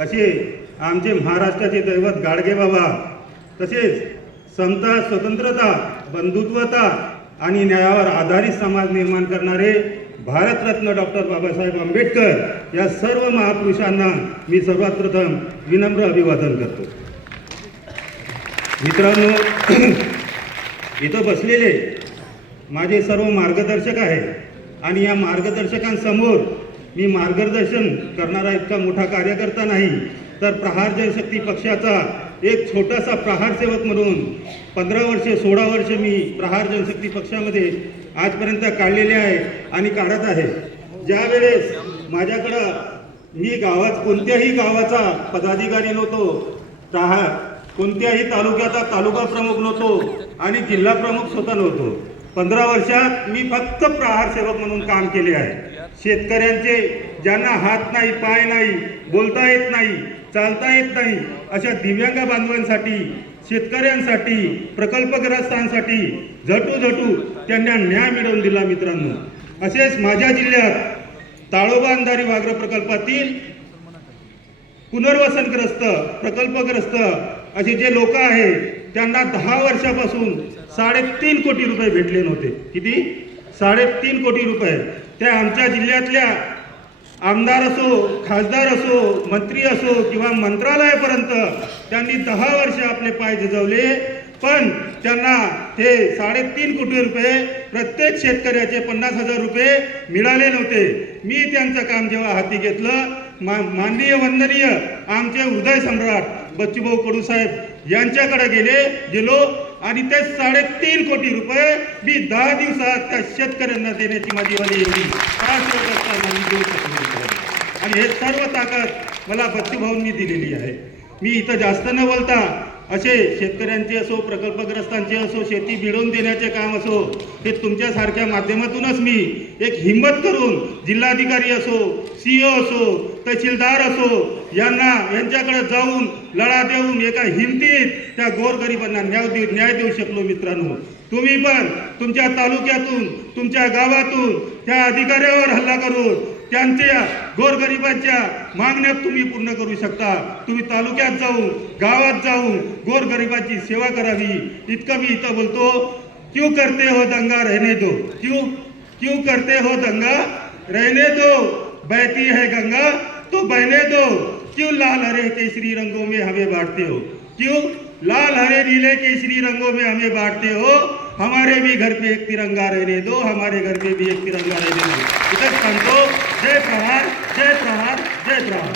असे आमचे महाराष्ट्राचे दैवत गाडगे बाबा, तसेच समता, स्वतंत्रता, बंधुत्वता आणि न्यायावर आधारित समाज निर्माण करणारे भारतरत्न डॉक्टर बाबासाहेब आंबेडकर या सर्व महापुरुषांना मी सर्वात प्रथम विनम्र अभिवादन करतो. मित्रांनो, इथं बसलेले माझे सर्व मार्गदर्शक आहेत आणि या मार्गदर्शकांसमोर मी मार्गदर्शन करणारा इतका मोठा कार्यकर्ता नाही, तर प्रहार जनशक्ती पक्षाचा एक छोटासा प्रहार सेवक म्हणून 15 वर्षे 16 वर्षे मी प्रहार जनशक्ती पक्षामध्ये आजपर्यंत काढलेले आहे आणि काढत आहे. ज्या वेळेस माझ्याकडं मी कोणत्याही गावाचा पदाधिकारी नव्हतो, कोणत्याही तालुक्याचा तालुका प्रमुख नव्हतो आणि जिल्हा प्रमुख स्वतः नव्हतो. 15 वर्षात मी फक्त प्रहार सेवक म्हणून काम केले आहे. शेतकऱ्यांचे, ज्यांना हात नाही, पाय नाही, बोलता येत नाही, चालता येत नाही, अशा दिव्यांग बांधवांसाठी, शेतकऱ्यांसाठी, प्रकल्पग्रस्तांसाठी झटू त्यांना न्याय मिळवून दिला. मित्रांनो, असेच माझ्या जिल्ह्यात ताळोबा अंधारी व्याघ्र प्रकल्पातील पुनर्वसनग्रस्त, प्रकल्पग्रस्त असे जे लोक आहेत त्यांना 10 वर्षापासून 3.5 कोटी रुपये भेटले नव्हते. किती? 3.5 कोटी रुपये. त्या आमच्या जिल्ह्यातल्या आमदार असो, खासदार असो, मंत्री असो किंवा मंत्रालयापर्यंत त्यांनी 10 वर्ष आपले पाय झिजवले, पण त्यांना ते 3.5 कोटी रुपये प्रत्येक शेतकऱ्याचे 50,000 रुपये मिळाले नव्हते. मी त्यांचं काम जेव्हा हाती घेतलं, माननीय वंदनीय आमचे हृदय सम्राट बच्चूभाऊ कडू साहेब यांच्याकडे गेलो आणि ते 3.5 कोटी रुपये मी 10 दिवसात त्या शेतकऱ्यांना देण्याची माझी वाली एवढी देऊ शकलो. आणि हे सर्व ताकद मला बच्चूभाऊंनी दिलेली आहे. मी इथं जास्त न बोलता असे शेतकऱ्यांचे असो, प्रकल्पग्रस्तांचे असो, शेती मिळवून देण्याचे काम असो, हे तुमच्यासारख्या माध्यमातूनच मी एक हिंमत करून जिल्हाधिकारी असो, CEO असो, तहसीलदार असो, यांच्याकडे जाऊन लढा देऊन एका हिमतीत त्या गोरगरिबांना न्याय देऊ शकलो. मित्रांनो, तुम्ही पण तुमच्या तालुक्यातून, तुमच्या गावातून त्या अधिकाऱ्यावर हल्ला करून त्यांच्या गोरगरिबांच्या मागण्या तुम्ही पूर्ण करू शकता. तुम्ही तालुक्यात जाऊन, गावात जाऊन गोरगरिबांची सेवा करावी. इतकं मी इथं बोलतो. क्यों करते हो दंगा रहने दो, क्यों करते हो दंगा रहने दो, बहती है गंगा तो बहने दो, क्यों लाल हरे केसरी रंगों में हमें बांटते हो, क्यों लाल हरे नीले केसरी रंगों में हमें बांटते हो, हमारे भी घर पे एक तिरंगा रहने दो, हमारे घर पे भी एक तिरंगा रहने दो. इथं सांगतो, जय प्रहार, जय प्रहार, जय प्रहार.